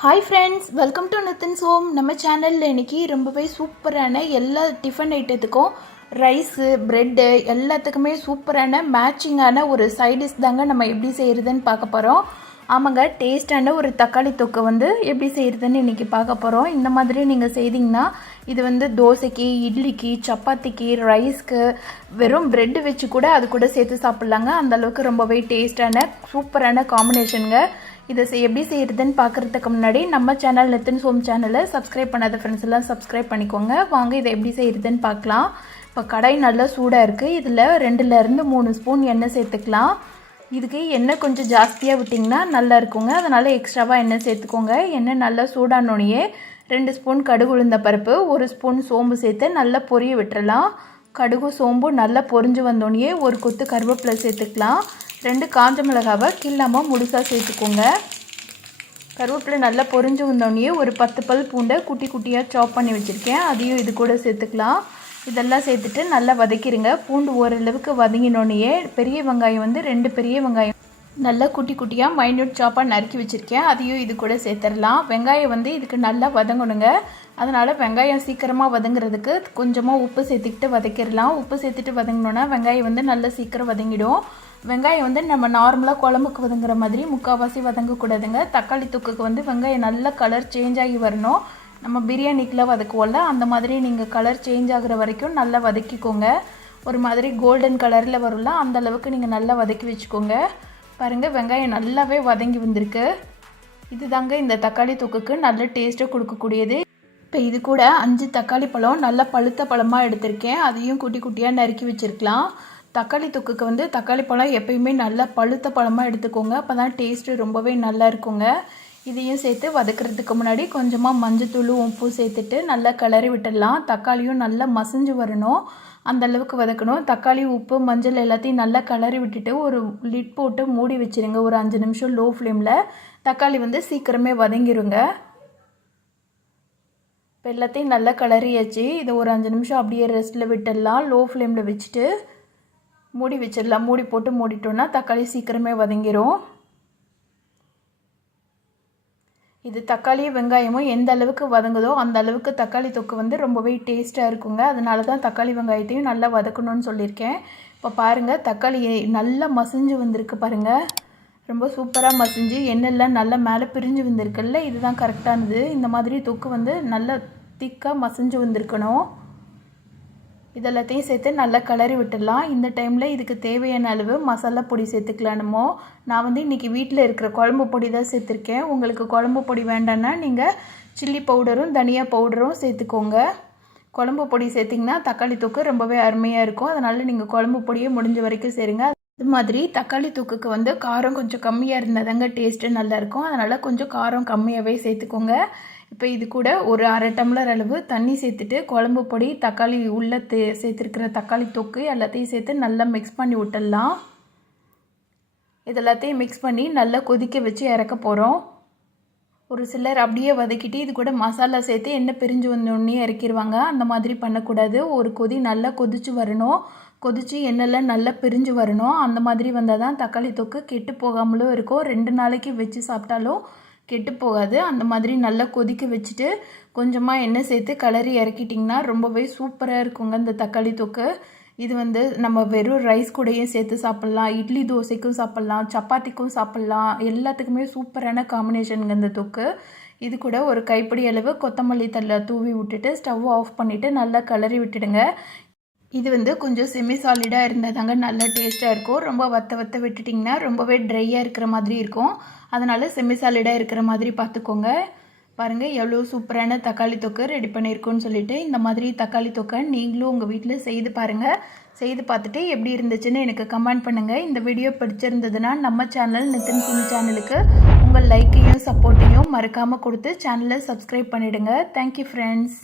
Hi friends welcome to Nithin's home நம்ம சேனலில் இன்னைக்கு ரொம்பவே சூப்பரான எல்லா டிஃபன் ஐட்டத்துக்கும் ரைஸு ப்ரெட்டு எல்லாத்துக்குமே சூப்பரான மேட்சிங்கான ஒரு சைடிஷ் தாங்க நம்ம எப்படி செய்கிறதுன்னு பார்க்க போகிறோம் ஆமாங்க டேஸ்டான ஒரு தக்காளி தொக்கு வந்து எப்படி செய்கிறதுன்னு இன்றைக்கி பார்க்க போகிறோம் இந்த மாதிரி நீங்கள் செய்தீங்கன்னா இது வந்து தோசைக்கு இட்லிக்கு சப்பாத்திக்கு ரைஸ்க்கு வெறும் ப்ரெட்டு வச்சு கூட அது கூட சேர்த்து சாப்பிட்லாங்க. அந்த அளவுக்கு ரொம்பவே டேஸ்டான சூப்பரான காம்பினேஷனுங்க இதை செய் எப்படி செய்கிறதுன்னு பார்க்குறதுக்கு முன்னாடி நம்ம சேனல் நெத்தின் ஹோம் சேனலை சப்ஸ்கிரைப் பண்ணாத ஃப்ரெண்ட்ஸ் எல்லாம் சப்ஸ்கிரைப் பண்ணிக்கோங்க. வாங்க இதை எப்படி செய்கிறதுன்னு பார்க்கலாம். இப்போ கடாய் நல்லா சூடாக இருக்குது இதில் ரெண்டுலேருந்து மூணு ஸ்பூன் எண்ணெய் சேர்த்துக்கலாம். இதுக்கு எண்ணெய் கொஞ்சம் ஜாஸ்தியாக விட்டிங்கன்னா நல்லா இருக்குங்க. அதனால் எக்ஸ்ட்ராவாக எண்ணெய் சேர்த்துக்கோங்க. எண்ணெய் நல்லா சூடானோடனே ரெண்டு ஸ்பூன் கடுகு உளுந்த பருப்பு ஒரு ஸ்பூன் சோம்பு சேர்த்து நல்லா பொரிய விட்டுறலாம். கடுகு சோம்பு நல்லா பொரிஞ்சு வந்தோடனே ஒரு கொத்து கருவேப்பிலை சேர்த்துக்கலாம். ரெண்டு காஞ்ச மிளகாவை கில்லாமல் முழுசாக சேர்த்துக்கோங்க. கருவேப்பிலை நல்லா பொரிஞ்சு வந்தோடனே ஒரு பத்து பல் பூண்டை குட்டி குட்டியாக சாப் பண்ணி வச்சுருக்கேன். அதையும் இது கூட சேர்த்துக்கலாம். இதெல்லாம் சேர்த்துட்டு நல்லா வதக்கிடுங்க பூண்டு ஓரளவுக்கு வதங்கினோடனே பெரிய வெங்காயம் வந்து ரெண்டு பெரிய வெங்காயம் நல்லா குட்டி குட்டியாக மைன்யூட் சாப்பாக நறுக்கி வச்சுருக்கேன். அதையும் இது கூட சேர்த்துடலாம். வெங்காயம் வந்து இதுக்கு நல்லா வதங்கணுங்க. அதனால் வெங்காயம் சீக்கிரமாக வதங்குறதுக்கு கொஞ்சமாக உப்பு சேர்த்துக்கிட்டு வதக்கிடலாம். உப்பு சேர்த்துட்டு வதங்கினோன்னா வெங்காயம் வந்து நல்லா சீக்கிரம் வதங்கிடும். வெங்காயம் வந்து நம்ம நார்மலாக குழம்புக்கு வதங்குற மாதிரி முக்கால்வாசி வதங்கக்கூடாதுங்க. தக்காளி தொக்குக்கு வந்து வெங்காயம் நல்லா கலர் சேஞ்ச் ஆகி வரணும். நம்ம பிரியாணிக்கெலாம் வதக்குவோம்ல அந்த மாதிரி நீங்கள் கலர் சேஞ்ச் ஆகிற வரைக்கும் நல்லா வதக்கிக்கோங்க. ஒரு மாதிரி கோல்டன் கலரில் வரும்ல அந்த அளவுக்கு நீங்கள் நல்லா வதக்கி வச்சுக்கோங்க. பாருங்கள் வெங்காயம் நல்லாவே வதங்கி வந்திருக்கு. இதுதாங்க இந்த தக்காளி தொக்குக்கு நல்ல டேஸ்ட்டை கொடுக்கக்கூடியது. இப்போ இது கூட அஞ்சு தக்காளி பழம் நல்லா பழுத்த பழமாக எடுத்திருக்கேன். அதையும் குட்டி குட்டியாக நறுக்கி வச்சுருக்கலாம். தக்காளி தொக்குக்கு வந்து தக்காளி பழம் எப்பயுமே நல்லா பழுத்த பழமாக எடுத்துக்கோங்க. அப்போ தான் டேஸ்ட்டு ரொம்பவே நல்லா இருக்குங்க. இதையும் சேர்த்து வதக்கிறதுக்கு முன்னாடி கொஞ்சமாக மஞ்சத்தூள் உப்பு சேர்த்துட்டு நல்லா கிளறி விட்டுடலாம். தக்காளியும் நல்லா மசிஞ்சு வரணும். அந்த அளவுக்கு வதக்கணும். தக்காளி உப்பு மஞ்சள் எல்லாத்தையும் நல்லா கிளறி விட்டுட்டு ஒரு லிட் போட்டு மூடி வச்சுருங்க. ஒரு அஞ்சு நிமிஷம் லோ. ஃப்ளேமில் தக்காளி வந்து சீக்கிரமே வதங்கிருங்க. இப்போ எல்லாத்தையும் நல்லா கிளறியாச்சு. இதை ஒரு அஞ்சு நிமிஷம் அப்படியே ரெஸ்ட்டில் விட்டுடலாம். லோ ஃப்ளேமில் வச்சுட்டு மூடி வச்சிடலாம். மூடி போட்டு மூடிட்டோன்னா தக்காளி சீக்கிரமே வதங்கிரும். இது தக்காளியும் வெங்காயமும் எந்த அளவுக்கு வதங்குதோ அந்த அளவுக்கு தக்காளி தொக்கு வந்து ரொம்பவே டேஸ்ட்டாக இருக்குங்க. அதனால தான் தக்காளி வெங்காயத்தையும் நல்லா வதக்கணும்னு சொல்லியிருக்கேன். இப்போ பாருங்கள் தக்காளி நல்லா மசிஞ்சு வந்திருக்கு பாருங்கள் ரொம்ப சூப்பராக மசிஞ்சு எண்ணெய்லாம் நல்லா மேலே பிரிஞ்சு வந்திருக்குல்ல இதுதான் கரெக்டானது இந்த மாதிரி தொக்கு வந்து நல்லா திக்காக மசிஞ்சு வந்திருக்கணும். இதெல்லாத்தையும் சேர்த்து நல்லா கிளறி விட்டுடலாம். இந்த டைமில் இதுக்கு தேவையான அளவு மசாலா பொடி சேர்த்துக்கலானுமோ நான் வந்து இன்றைக்கி வீட்டில் இருக்கிற குழம்பு பொடி தான் சேர்த்துருக்கேன். உங்களுக்கு குழம்பு பொடி வேண்டான்னா நீங்கள் சில்லி பவுடரும் தனியா பவுடரும் சேர்த்துக்கோங்க. குழம்பு பொடி சேர்த்திங்கன்னா தக்காளி தொக்கு ரொம்பவே அருமையாக இருக்கும். அதனால் நீங்கள் குழம்பு பொடியை முடிஞ்ச வரைக்கும் சேருங்க. இது மாதிரி தக்காளி தொக்குக்கு வந்து காரம் கொஞ்சம் கம்மியாக இருந்தால் தாங்க டேஸ்ட்டு நல்லாயிருக்கும். அதனால் கொஞ்சம் காரம் கம்மியாகவே சேர்த்துக்கோங்க. இப்போ இது கூட ஒரு அரை டம்ளர் அளவு தண்ணி சேர்த்துட்டு குழம்பு பொடி தக்காளி உள்ளே தே சேர்த்துருக்கிற தக்காளி தொக்கு எல்லாத்தையும் சேர்த்து நல்லா மிக்ஸ் பண்ணி விட்டுடலாம். இதெல்லாத்தையும் மிக்ஸ் பண்ணி நல்லா கொதிக்க வச்சு இறக்க போகிறோம் ஒரு சிலர் அப்படியே வதக்கிட்டு இது கூட மசாலா சேர்த்து எண்ணெய் பிரிஞ்சு வந்தோடனே இறக்கிடுவாங்க அந்த மாதிரி பண்ணக்கூடாது. ஒரு கொதி நல்லா கொதிச்சு வரணும். கொதித்து எண்ணெயில் நல்லா பிரிஞ்சு வரணும். அந்த மாதிரி வந்தால் தான் தக்காளி தொக்கு கெட்டு போகாமலும் இருக்கும் ரெண்டு நாளைக்கு வச்சு சாப்பிட்டாலும் கெட்டு போகாது. அந்த மாதிரி நல்லா கொதிக்க வச்சுட்டு கொஞ்சமாக எண்ணெய் சேர்த்து கலரி இறக்கிட்டிங்கன்னா ரொம்பவே சூப்பராக இருக்குங்க இந்த தக்காளி தொக்கு. இது வந்து நம்ம வெறும் ரைஸ் கூடையும் சேர்த்து சாப்பிட்லாம் இட்லி தோசைக்கும் சாப்பிட்லாம் சப்பாத்திக்கும் சாப்பிட்லாம். எல்லாத்துக்குமே சூப்பரான காம்பினேஷனுங்க இந்த தொக்கு. இது கூட ஒரு கைப்பிடி அளவு கொத்தமல்லி தள்ள தூவி விட்டுட்டு ஸ்டவ் ஆஃப் பண்ணிவிட்டு நல்லா கலரி விட்டுடுங்க. இது வந்து கொஞ்சம் செமி சாலிடாக இருந்தால் தாங்க நல்லா டேஸ்ட்டாக இருக்கும். ரொம்ப வத்த வத்த விட்டுட்டிங்கன்னா ரொம்பவே ட்ரையாக இருக்கிற மாதிரி இருக்கும். அதனால் செமி சாலிடாக இருக்கிற மாதிரி பார்த்துக்கோங்க. பாருங்கள் எவ்வளோ சூப்பரான தக்காளி தொக்கு ரெடி பண்ணியிருக்கோன்னு சொல்லிட்டு இந்த மாதிரி தக்காளி தொக்கை நீங்களும் உங்கள் வீட்டில் செய்து பாருங்கள் செய்து பார்த்துட்டு எப்படி இருந்துச்சுன்னு எனக்கு கமெண்ட் பண்ணுங்கள் இந்த வீடியோ பிடிச்சிருந்ததுன்னா நம்ம சேனல் நிதின் சிங் சேனலுக்கு உங்கள் லைக்கையும் சப்போர்ட்டையும் மறக்காமல் கொடுத்து சேனலை சப்ஸ்கிரைப் பண்ணிவிடுங்க தேங்க்யூ ஃப்ரெண்ட்ஸ்